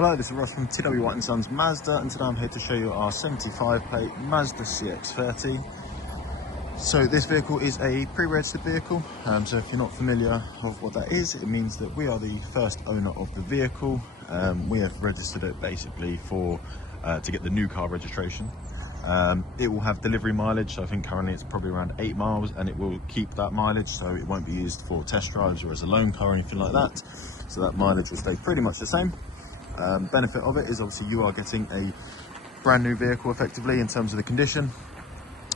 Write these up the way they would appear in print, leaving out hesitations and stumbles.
Hello, this is Ross from TW White & Sons Mazda, and today I'm here to show you our 75 plate Mazda CX-30. So this vehicle is a pre-registered vehicle, so if you're not familiar with what that is, it means that we are the first owner of the vehicle. We have registered it basically for to get the new car registration. It will have delivery mileage, so I think currently it's probably around 8 miles, and it will keep that mileage, so it won't be used for test drives or as a loan car or anything like that. So that mileage will stay pretty much the same. Benefit of it is obviously you are getting a brand new vehicle effectively in terms of the condition,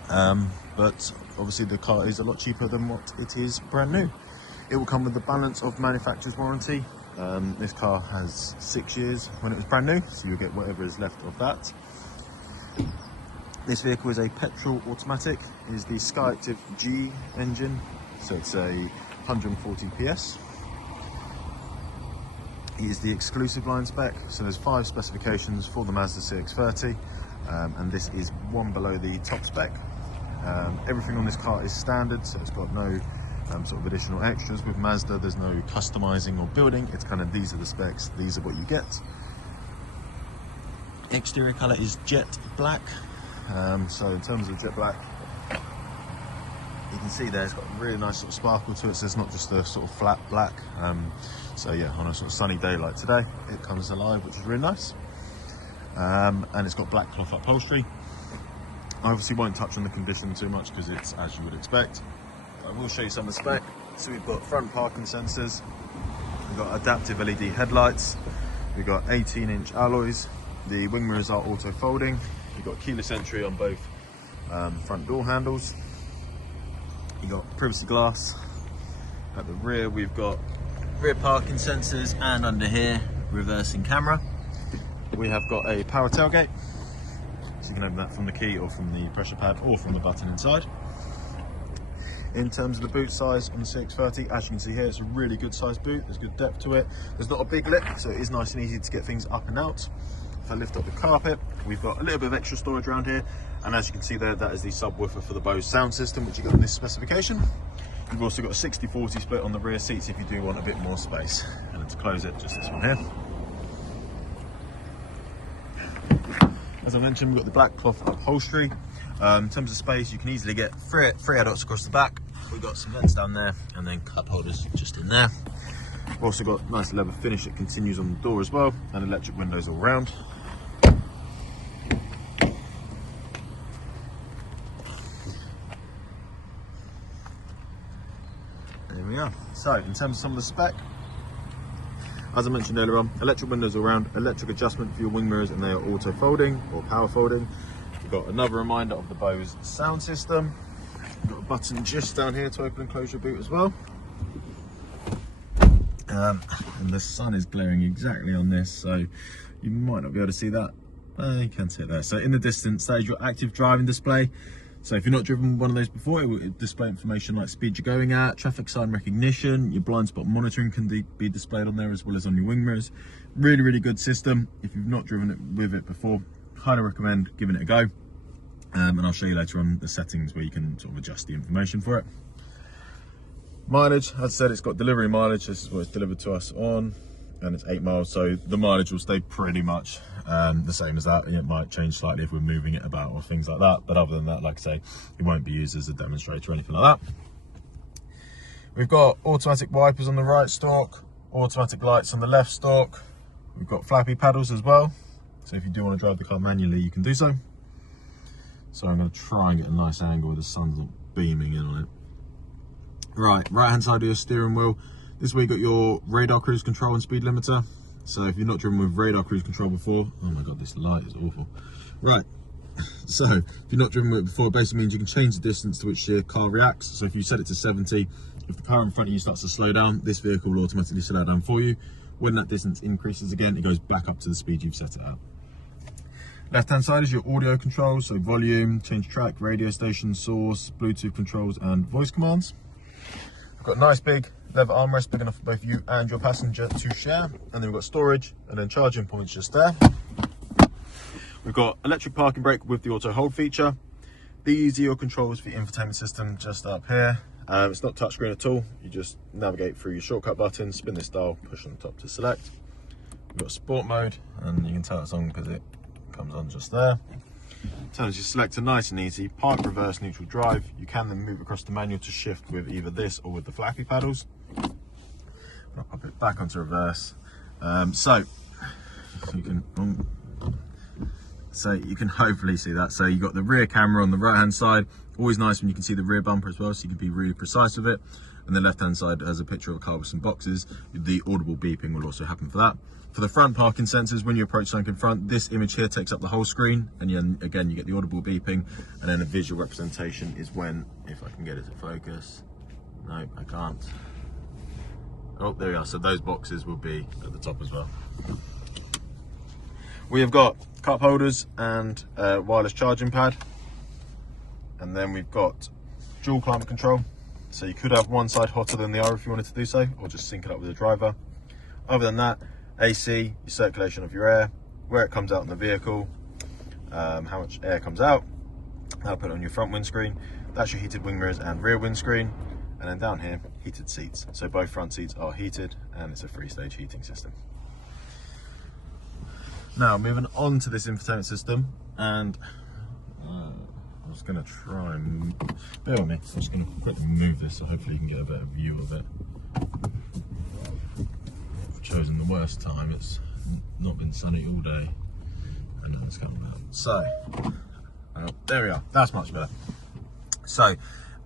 but obviously the car is a lot cheaper than what it is brand new. It will come with the balance of manufacturer's warranty. This car has 6 years when it was brand new, so you'll get whatever is left of that. This vehicle is a petrol automatic. It is the CX-30 G engine, so it's a 140 PS. It is the exclusive line spec, so there's 5 specifications for the Mazda CX-30, and this is one below the top spec. Everything on this car is standard, so it's got no sort of additional extras. With Mazda, there's no customizing or building. It's kind of, these are the specs, these are what you get. Exterior colour is jet black. So in terms of jet black, you can see there it's got a really nice sort of sparkle to it, so it's not just a sort of flat black. So yeah, on a sort of sunny day like today, it comes alive, which is really nice. And it's got black cloth upholstery. I obviously won't touch on the condition too much because it's as you would expect. I will show you some of the spec. So we've got front parking sensors, we've got adaptive LED headlights, we've got 18-inch alloys, the wing mirrors are auto folding, you've got keyless entry on both front door handles, you've got privacy glass. At the rear we've got rear parking sensors, and under here reversing camera. We have got a power tailgate, so you can open that from the key or from the pressure pad or from the button inside. In terms of the boot size on the CX-30, as you can see here, it's a really good sized boot. There's good depth to it. There's not a big lip, so it is nice and easy to get things up and out. If I lift up the carpet, we've got a little bit of extra storage around here, and as you can see there, that is the subwoofer for the BOSE sound system, which you got in this specification. You've also got a 60-40 split on the rear seats if you do want a bit more space. And then to close it, just this one here. As I mentioned, we've got the black cloth upholstery. In terms of space, you can easily get three adults across the back. We've got some vents down there, and then cup holders just in there. We've also got nice leather finish that continues on the door as well, and electric windows all round. There we are. So in terms of some of the spec, as I mentioned earlier on, electric windows all round, electric adjustment for your wing mirrors, and they are auto folding or power folding. We've got another reminder of the BOSE sound system. We've got a button just down here to open and close your boot as well. And the sun is glaring exactly on this, so you might not be able to see that. You can see it there. So in the distance, that is your active driving display. So if you're not driven one of those before, it will display information like speed you're going at, traffic sign recognition, your blind spot monitoring can be displayed on there as well as on your wing mirrors. Really, really good system. If you've not driven it with it before, highly recommend giving it a go. And I'll show you later on the settings where you can sort of adjust the information for it. Mileage, as I said, it's got delivery mileage. This is what it's delivered to us on, and it's 8 miles. So the mileage will stay pretty much the same as that. It might change slightly if we're moving it about or things like that, but other than that, like I say, it won't be used as a demonstrator or anything like that. We've got automatic wipers on the right stalk, automatic lights on the left stalk. We've got flappy paddles as well, so if you do want to drive the car manually, you can do so. So I'm going to try and get a nice angle where the sun's not beaming in on it. Right hand side of your steering wheel, this is where you got your radar cruise control and speed limiter. So if you're not driven with radar cruise control before, oh my god, this light is awful. Right, so if you're not driven with it before, it basically means you can change the distance to which your car reacts. So if you set it to 70, if the car in front of you starts to slow down, this vehicle will automatically slow down for you. When that distance increases again, it goes back up to the speed you've set it at. Left hand side is your audio controls, so volume, change track, radio station, source, Bluetooth controls and voice commands. We've got a nice big leather armrest, big enough for both you and your passenger to share, and then we've got storage and then charging points just there. We've got electric parking brake with the auto hold feature. These are your controls for the infotainment system just up here. It's not touchscreen at all. You just navigate through your shortcut buttons, spin this dial, push on the top to select. We've got sport mode, and you can tell it's on because it comes on just there. Tells you select a nice and easy park, reverse, neutral, drive. You can then move across the manual to shift with either this or with the flappy paddles. I'll pop it back onto reverse. So you can hopefully see that. So you've got the rear camera on the right hand side. Always nice when you can see the rear bumper as well, so you can be really precise with it. And the left hand side has a picture of a car with some boxes. The audible beeping will also happen for that. For the front parking sensors, when you approach something in front, this image here takes up the whole screen, and again you get the audible beeping, and then a visual representation is when, if I can get it to focus, no I can't. Oh, there we are. So those boxes will be at the top as well. We have got cup holders and wireless charging pad, and then we've got dual climate control. So you could have one side hotter than the other if you wanted to do so, or just sync it up with the driver. Other than that, AC, your circulation of your air, where it comes out in the vehicle, how much air comes out. I'll put it on your front windscreen. That's your heated wing mirrors and rear windscreen. And then down here, heated seats. So both front seats are heated, and it's a 3-stage heating system. Now moving on to this infotainment system, and I was going to try and bear with me. I'm just going to quickly move this so hopefully you can get a better view of it. I've chosen the worst time. It's not been sunny all day, and now it's coming out. So there we are. That's much better. So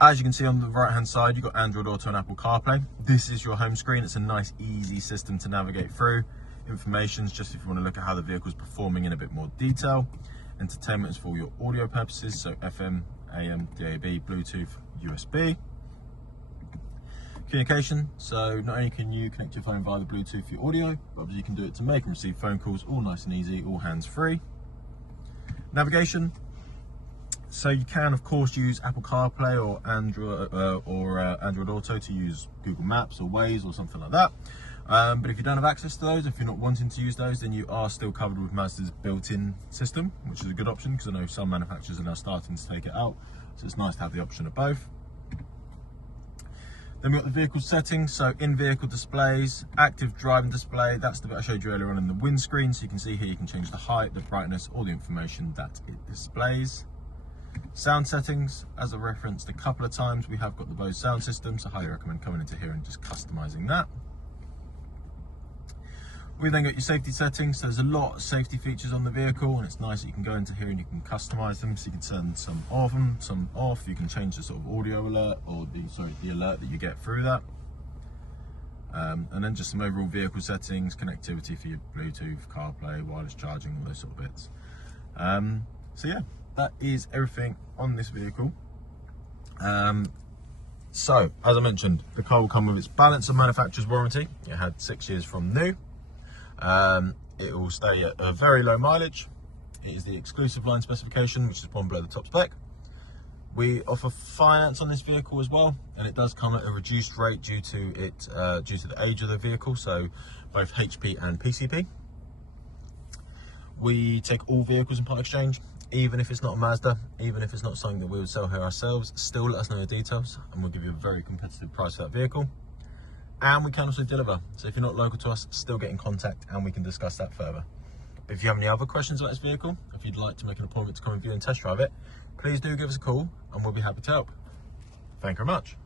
as you can see on the right hand side, you've got Android Auto and Apple CarPlay. This is your home screen. It's a nice easy system to navigate through. Information's just if you want to look at how the vehicle's performing in a bit more detail. Entertainment is for your audio purposes, so FM, AM, DAB, Bluetooth, USB. Communication, so not only can you connect your phone via the Bluetooth for your audio, but obviously you can do it to make and receive phone calls, all nice and easy, all hands-free. Navigation, so you can of course use Apple CarPlay or Android Auto to use Google Maps or Waze or something like that. But if you don't have access to those, if you're not wanting to use those, then you are still covered with Mazda's built-in system, which is a good option because I know some manufacturers are now starting to take it out. So it's nice to have the option of both. Then we've got the vehicle settings, so in-vehicle displays, active driving display, that's the bit I showed you earlier on in the windscreen. So you can see here you can change the height, the brightness, all the information that it displays. Sound settings, as I referenced a couple of times, we have got the BOSE sound system, so I highly recommend coming into here and just customizing that. We've then got your safety settings, so there's a lot of safety features on the vehicle, and it's nice that you can go into here and you can customize them, so you can turn some on, some off. You can change the sort of audio alert, or the alert that you get through that. And then just some overall vehicle settings, connectivity for your Bluetooth, CarPlay, wireless charging, all those sort of bits. So yeah, that is everything on this vehicle. So as I mentioned, the car will come with its balance of manufacturer's warranty. It had 6 years from new. It will stay at a very low mileage. It is the exclusive line specification, which is one below the top spec. We offer finance on this vehicle as well, and it does come at a reduced rate due to the age of the vehicle, so both HP and PCP. We take all vehicles in part exchange, even if it's not a Mazda, even if it's not something that we would sell here ourselves. Still let us know the details and we'll give you a very competitive price for that vehicle. And we can also deliver, so if you're not local to us, still get in contact and we can discuss that further. But if you have any other questions about this vehicle, if you'd like to make an appointment to come and view and test drive it, please do give us a call and we'll be happy to help. Thank you very much.